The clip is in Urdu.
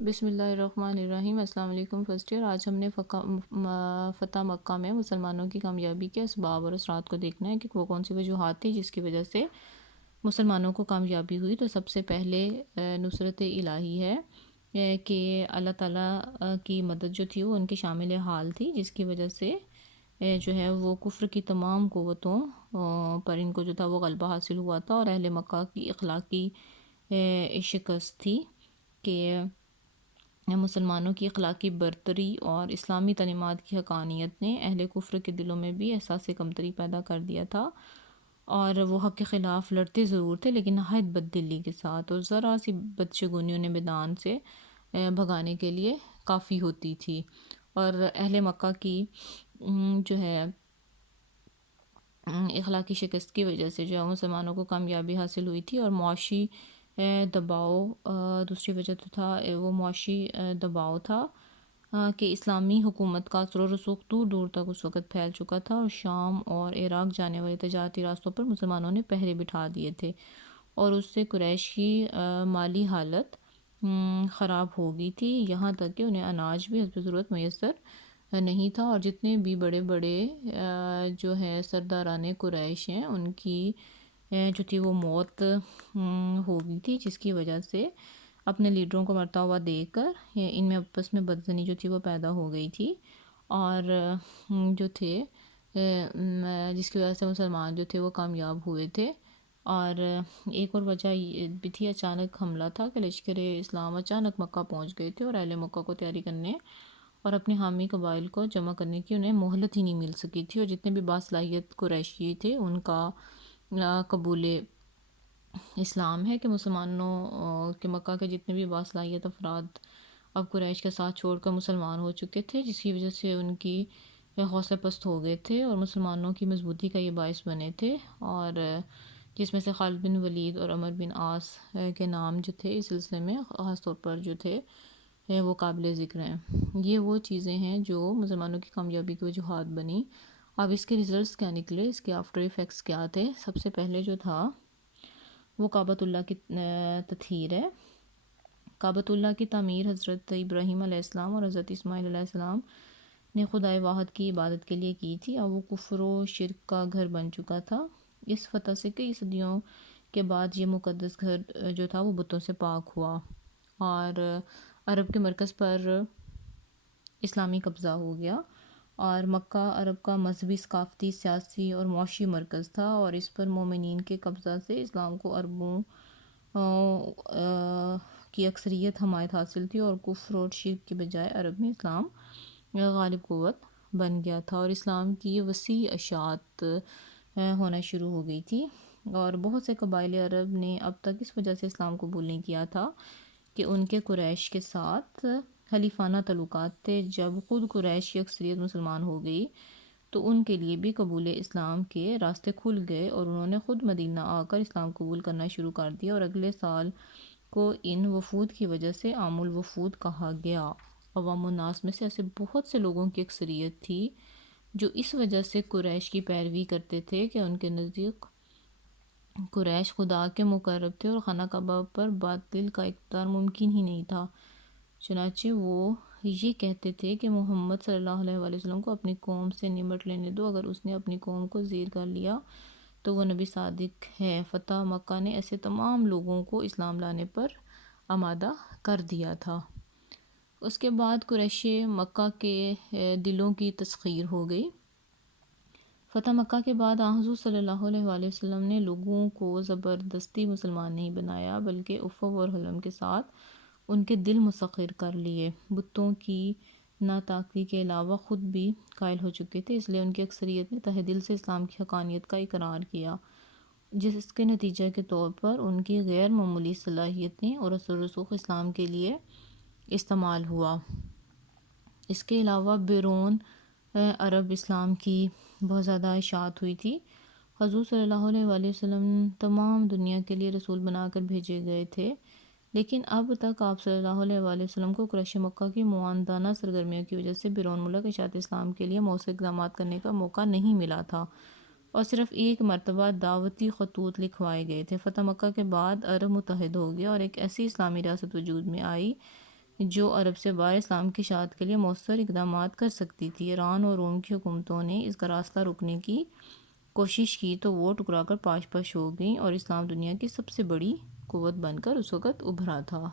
بسم اللہ الرحمن الرحیم۔ السلام علیکم فرسٹ ایئر۔ آج ہم نے فتح مکہ میں مسلمانوں کی کامیابی کے اسباب اور اثرات کو دیکھنا ہے کہ وہ کون سی وجوہات تھی جس کی وجہ سے مسلمانوں کو کامیابی ہوئی۔ تو سب سے پہلے نصرت الہی ہے کہ اللہ تعالیٰ کی مدد جو تھی وہ ان کے شامل حال تھی، جس کی وجہ سے جو ہے وہ کفر کی تمام قوتوں پر ان کو جو تھا وہ غلبہ حاصل ہوا تھا، اور اہل مکہ کی اخلاقی شکست تھی کہ مسلمانوں کی اخلاقی برتری اور اسلامی تعلیمات کی حقانیت نے اہل کفر کے دلوں میں بھی احساس کمتری پیدا کر دیا تھا، اور وہ حق کے خلاف لڑتے ضرور تھے لیکن نہایت بددلی کے ساتھ، اور ذرا سی بدشگونی انہیں میدان سے بھگانے کے لیے کافی ہوتی تھی۔ اور اہل مکہ کی جو ہے اخلاقی شکست کی وجہ سے جو ہے مسلمانوں کو کامیابی حاصل ہوئی تھی، اور معاشی دباؤ دوسری وجہ تو تھا وہ معاشی دباؤ تھا کہ اسلامی حکومت کا اثر و رسوخ دور دور تک اس وقت پھیل چکا تھا، اور شام اور عراق جانے والے تجارتی راستوں پر مسلمانوں نے پہرے بٹھا دیے تھے، اور اس سے قریش کی مالی حالت خراب ہو گئی تھی، یہاں تک کہ انہیں اناج بھی حسب ضرورت میسر نہیں تھا، اور جتنے بھی بڑے بڑے جو ہے سرداران قریش ہیں ان کی جو تھی وہ موت ہو گئی تھی، جس کی وجہ سے اپنے لیڈروں کو مرتا ہوا دیکھ کر ان میں آپس میں بدزنی جو تھی وہ پیدا ہو گئی تھی، اور جو تھے جس کی وجہ سے مسلمان جو تھے وہ کامیاب ہوئے تھے۔ اور ایک اور وجہ یہ بھی تھی، اچانک حملہ تھا کہ لشکر اسلام اچانک مکہ پہنچ گئے تھے، اور اہل مکہ کو تیاری کرنے اور اپنے حامی قبائل کو جمع کرنے کی انہیں مہلت ہی نہیں مل سکی تھی، اور جتنے بھی باصلاحیت قریشی تھے ان کا قبول اسلام ہے کہ مسلمانوں کے مکہ کے جتنے بھی باصلاحیت افراد اب قریش کے ساتھ چھوڑ کر مسلمان ہو چکے تھے، جس کی وجہ سے ان کی حوصلے پست ہو گئے تھے، اور مسلمانوں کی مضبوطی کا یہ باعث بنے تھے، اور جس میں سے خالد بن ولید اور عمر بن عاص کے نام جو تھے اس سلسلے میں خاص طور پر جو تھے وہ قابل ذکر ہیں۔ یہ وہ چیزیں ہیں جو مسلمانوں کی کامیابی کی وجوہات بنی۔ اب اس کے ریزلٹس کیا نکلے، اس کے آفٹر ایفیکٹس کیا تھے؟ سب سے پہلے جو تھا وہ کعبۃ اللہ کی تطہیر ہے۔ کعبۃ اللہ کی تعمیر حضرت ابراہیم علیہ السلام اور حضرت اسماعیل علیہ السلام نے خدائے واحد کی عبادت کے لیے کی تھی، اور وہ کفر و شرک کا گھر بن چکا تھا۔ اس فتح سے کئی صدیوں کے بعد یہ مقدس گھر جو تھا وہ بتوں سے پاک ہوا، اور عرب کے مرکز پر اسلامی قبضہ ہو گیا، اور مکہ عرب کا مذہبی، ثقافتی، سیاسی اور معاشی مرکز تھا، اور اس پر مومنین کے قبضہ سے اسلام کو عربوں کی اکثریت حمایت حاصل تھی، اور کفر اور شرک کی بجائے عرب میں اسلام غالب قوت بن گیا تھا، اور اسلام کی وسیع اشاعت ہونا شروع ہو گئی تھی، اور بہت سے قبائل عرب نے اب تک اس وجہ سے اسلام قبول نہیں کیا تھا کہ ان کے قریش کے ساتھ حلیفانہ تعلقات تھے۔ جب خود قریش کی اکثریت مسلمان ہو گئی تو ان کے لیے بھی قبول اسلام کے راستے کھل گئے، اور انہوں نے خود مدینہ آ کر اسلام قبول کرنا شروع کر دیا، اور اگلے سال کو ان وفود کی وجہ سے عام الوفود کہا گیا۔ عوام الناس میں سے ایسے بہت سے لوگوں کی اکثریت تھی جو اس وجہ سے قریش کی پیروی کرتے تھے کہ ان کے نزدیک قریش خدا کے مقرب تھے، اور خانہ کعبہ پر باطل کا اقتدار ممکن ہی نہیں تھا، چنانچہ وہ یہ کہتے تھے کہ محمد صلی اللہ علیہ وآلہ وسلم کو اپنی قوم سے نمٹ لینے دو، اگر اس نے اپنی قوم کو زیر کر لیا تو وہ نبی صادق ہے۔ فتح مکہ نے ایسے تمام لوگوں کو اسلام لانے پر آمادہ کر دیا تھا۔ اس کے بعد قریش مکہ کے دلوں کی تسخیر ہو گئی۔ فتح مکہ کے بعد آن حضور صلی اللہ علیہ وآلہ وسلم نے لوگوں کو زبردستی مسلمان نہیں بنایا، بلکہ عفو اور حلم کے ساتھ ان کے دل مسخر کر لیے۔ بتوں کی ناطاقی کے علاوہ خود بھی قائل ہو چکے تھے، اس لیے ان کی اکثریت نے تہ دل سے اسلام کی حقانیت کا اقرار کیا، جس کے نتیجہ کے طور پر ان کی غیر معمولی صلاحیتیں اور اثر و رسوخ اسلام کے لیے استعمال ہوا۔ اس کے علاوہ بیرون عرب اسلام کی بہت زیادہ اشاعت ہوئی تھی۔ حضور صلی اللہ علیہ وآلہ وسلم تمام دنیا کے لیے رسول بنا کر بھیجے گئے تھے، لیکن اب تک آپ صلی اللہ علیہ وآلہ وسلم کو قریش مکہ کی معاندانہ سرگرمیوں کی وجہ سے بیرون ملک اشاعت اسلام کے لیے مؤثر اقدامات کرنے کا موقع نہیں ملا تھا، اور صرف ایک مرتبہ دعوتی خطوط لکھوائے گئے تھے۔ فتح مکہ کے بعد عرب متحد ہو گیا، اور ایک ایسی اسلامی ریاست وجود میں آئی جو عرب سے باہر اسلام کی اشاعت کے لیے مؤثر اقدامات کر سکتی تھی۔ ایران اور روم کی حکومتوں نے اس کا راستہ روکنے کی کوشش کی تو وہ ٹکرا کر پاش پاش ہو گئیں اور اسلام دنیا کی سب سے بڑی قوت بن کر اس وقت ابھرا تھا۔